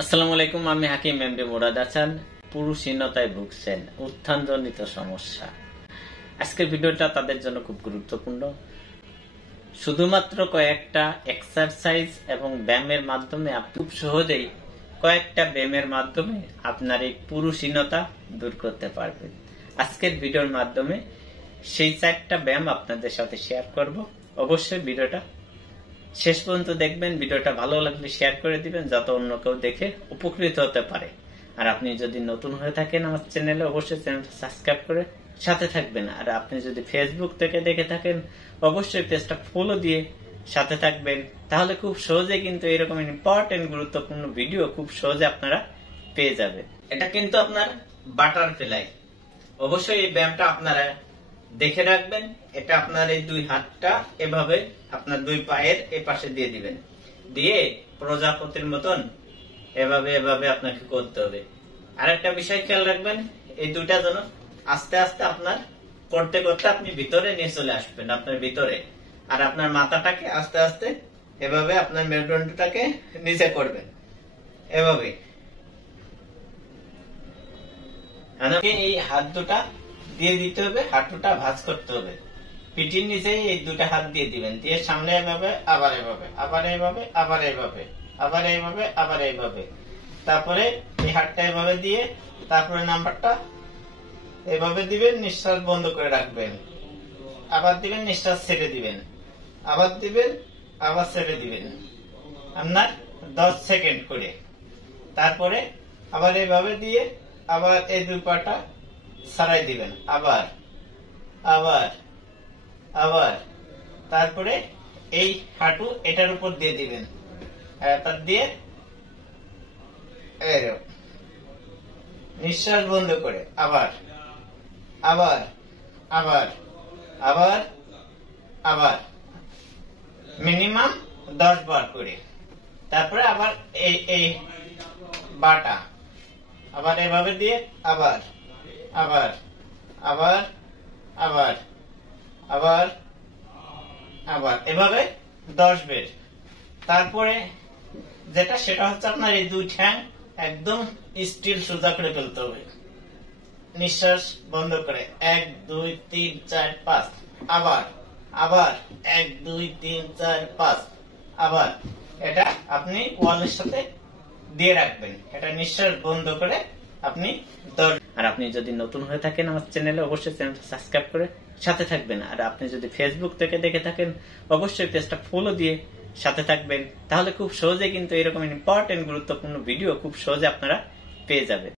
আসসালামু আলাইকুম, আমি হাকিম এমডি মুরাদ হাসান। পুরুষহীনতায় ভুগছেন, উত্থানজনিত সমস্যা। আজকের ভিডিওটা তাদের জন্য খুব গুরুত্বপূর্ণ। শুধুমাত্র কয়েকটা এক্সারসাইজ এবং ব্যায়ামের মাধ্যমে আপনি খুব সহজেই আপনার এই পুরুষহীনতা দূর করতে পারবেন। আজকের ভিডিওর মাধ্যমে সেই 4টা ব্যায়াম আপনাদের সাথে শেয়ার করব। অবশ্যই ভিডিওটা শেষ পর্যন্ত দেখবেন। ভিডিওটা ভালো লাগলে শেয়ার করে দিবেন, যাতে অন্য কেউ দেখে উপকৃত হতে পারে। আর আপনি যদি নতুন হয়ে থাকেন আমার চ্যানেলে, অবশ্যই চ্যানেলটা সাবস্ক্রাইব করে সাথে থাকবেন। আর আপনি যদি ফেসবুক থেকে দেখে থাকেন, অবশ্যই পেজটা ফলো দিয়ে সাথে থাকবেন। তাহলে খুব সহজে কিন্তু এরকম ইম্পর্টেন্ট গুরুত্বপূর্ণ ভিডিও খুব সহজে আপনারা পেয়ে যাবেন। এটা কিন্তু আপনার বাটারফ্লাই। অবশ্যই এই ব্যায়ামটা আপনারা দেখে রাখবেন। এটা আপনার এই দুই হাতটা এভাবে আপনার দুই পায়ের এই পাশে দিয়ে দিবেন, দিয়ে প্রজাপতির মতন এভাবে এভাবে আপনাকে করতে হবে। আর একটা বিষয় খেয়াল রাখবেন, এই দুইটা যেন আস্তে আস্তে আপনার করতে করতে আপনি ভিতরে নিয়ে চলে আসবেন, আপনার ভিতরে। আর আপনার মাথাটাকে আস্তে আস্তে এভাবে আপনার মেরুদণ্ডটাকে নিচে করবেন, এভাবে। এই হাত দুটা দিয়ে দিতে হবে, হাঁটুটা ভাঁজ করতে হবে, পিঠির নিচে এই দুটা হাত দিয়ে দিবেন, দিয়ে সামনে এভাবে, আবার এভাবে, আবার এইভাবে, আবার এইভাবে, আবার এইভাবে, আবার এইভাবে। তারপরে এই হাতটা এভাবে দিয়ে তারপরে নাম্বারটা এভাবে দিবেন, নিঃশ্বাস বন্ধ করে রাখবেন, আবার দিবেন, নিঃশ্বাস ছেড়ে দিবেন, আবার দিবেন, আবার ছেড়ে দিবেন, আপনার 10 সেকেন্ড করে। তারপরে আবার এইভাবে দিয়ে আবার এই দুই পাটা ছাড়াই দিবেন, আবার আবার আবার। তারপরে এই হাঁটু এটার উপর দিয়ে দিবেন, তার দিয়ে নিঃশ্বাস বন্ধ করে আবার আবার আবার আবার আবার, মিনিমাম 10 বার করে। তারপরে আবার এই বাটা আবার এভাবে দিয়ে আবার আবার আবার আবার আবার আবার, এভাবে 10 বের। তারপরে যেটা সেটা হচ্ছে আপনার এই দুই ঠ্যাং একদম স্টিল সোজা করে ফেলতে হবে, নিঃশ্বাস বন্ধ করে। 1 2 3 4 5, আবার আবার 1 2 3 4 5, আবার। এটা আপনি ওয়ালের সাথে দিয়ে রাখবেন, এটা নিঃশ্বাস বন্ধ করে আপনি 10। আর আপনি যদি নতুন হয়ে থাকেন আমার চ্যানেলে, অবশ্যই চ্যানেলটা সাবস্ক্রাইব করে সাথে থাকবেন। আর আপনি যদি ফেসবুক থেকে দেখে থাকেন, অবশ্যই পেজটা ফলো দিয়ে সাথে থাকবেন। তাহলে খুব সহজে কিন্তু এরকম ইম্পর্টেন্ট গুরুত্বপূর্ণ ভিডিও খুব সহজে আপনারা পেয়ে যাবেন।